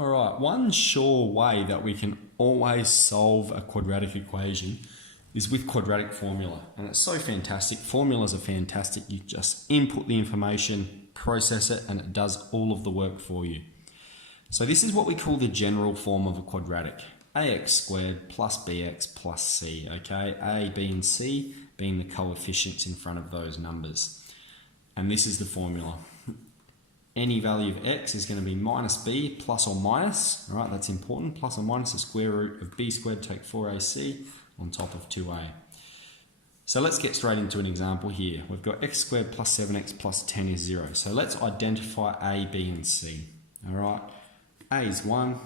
All right, one sure way that we can always solve a quadratic equation is with quadratic formula. And it's so fantastic. Formulas are fantastic. You just input the information, process it, and it does all of the work for you. So this is what we call the general form of a quadratic. Ax squared plus bx plus c, okay? A, b, and c being the coefficients in front of those numbers. And this is the formula. Any value of x is going to be minus b plus or minus, all right, that's important, plus or minus the square root of b squared, take 4ac on top of 2a. So let's get straight into an example here. We've got x squared plus 7x plus 10 is 0. So let's identify a, b, and c, all right? A is 1,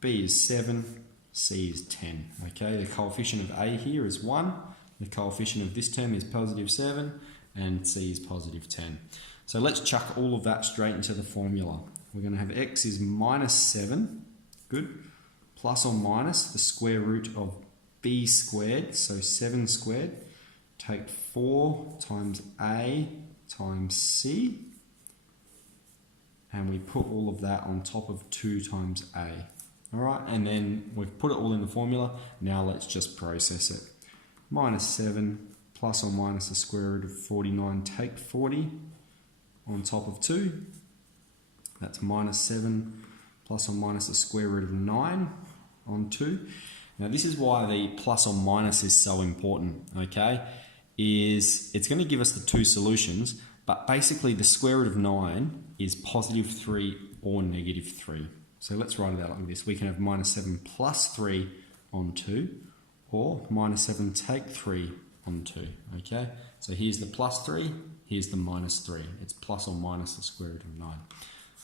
b is 7, c is 10, okay? The coefficient of a here is 1, the coefficient of this term is positive 7, and c is positive 10. So let's chuck all of that straight into the formula. We're going to have x is minus 7, good, plus or minus the square root of b squared, so 7 squared, take 4 times a times c, and we put all of that on top of 2 times a. All right, and then we've put it all in the formula. Now let's just process it. Minus 7 plus or minus the square root of 49, take 40 on top of 2. That's minus 7 plus or minus the square root of 9 on 2. Now this is why the plus or minus is so important, okay? It's going to give us the two solutions, but basically the square root of 9 is positive 3 or negative 3. So let's write it out like this. We can have minus 7 plus 3 on 2, or minus 7 take 3 on 2, okay? So here's the plus 3, here's the minus 3. It's plus or minus the square root of 9.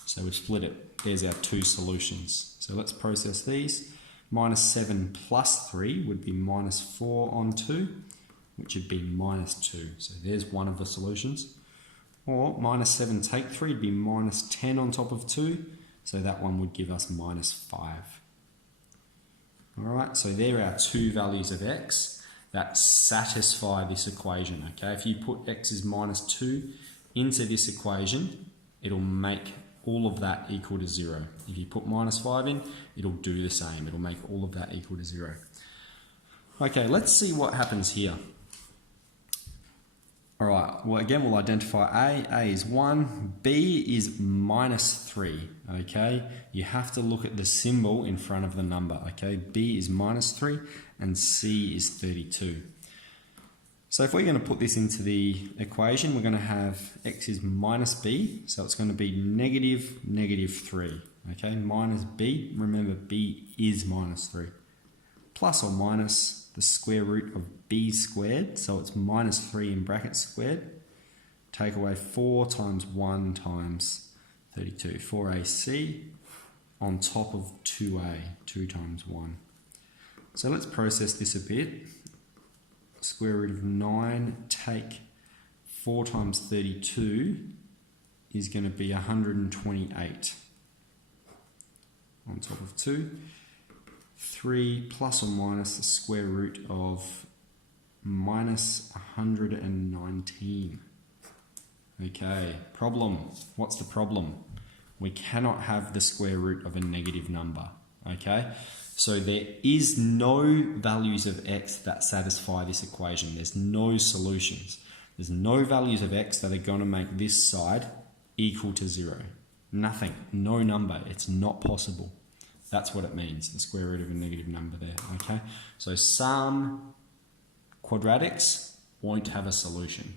So we split it. There's our two solutions. So let's process these. Minus 7 plus 3 would be minus 4 on 2, which would be minus 2. So there's one of the solutions. Or minus 7 take 3 would be minus 10 on top of 2. So that one would give us minus 5. All right, so there are two values of x that satisfy this equation, okay? If you put x is minus 2 into this equation, it'll make all of that equal to 0. If you put minus 5 in, it'll do the same. It'll make all of that equal to 0. Okay, let's see what happens here. All right, well, again, we'll identify A. A is 1. B is minus 3, okay? You have to look at the symbol in front of the number, okay? B is minus 3 and C is 32. So if we're going to put this into the equation, we're going to have x is minus b, so it's going to be negative 3, okay? Minus b, remember b is minus 3, plus or minus the square root of b squared, so it's minus 3 in brackets squared, take away 4 times 1 times 32, 4ac on top of 2a, 2 times 1. So let's process this a bit. Square root of 9 take 4 times 32 is going to be 128 on top of 2. 3 plus or minus the square root of minus 119. Okay, problem. What's the problem? We cannot have the square root of a negative number. Okay, so there is no values of x that satisfy this equation. There's no solutions. There's no values of x that are going to make this side equal to 0. Nothing. No number. It's not possible. That's what it means, the square root of a negative number there, okay? So some quadratics won't have a solution.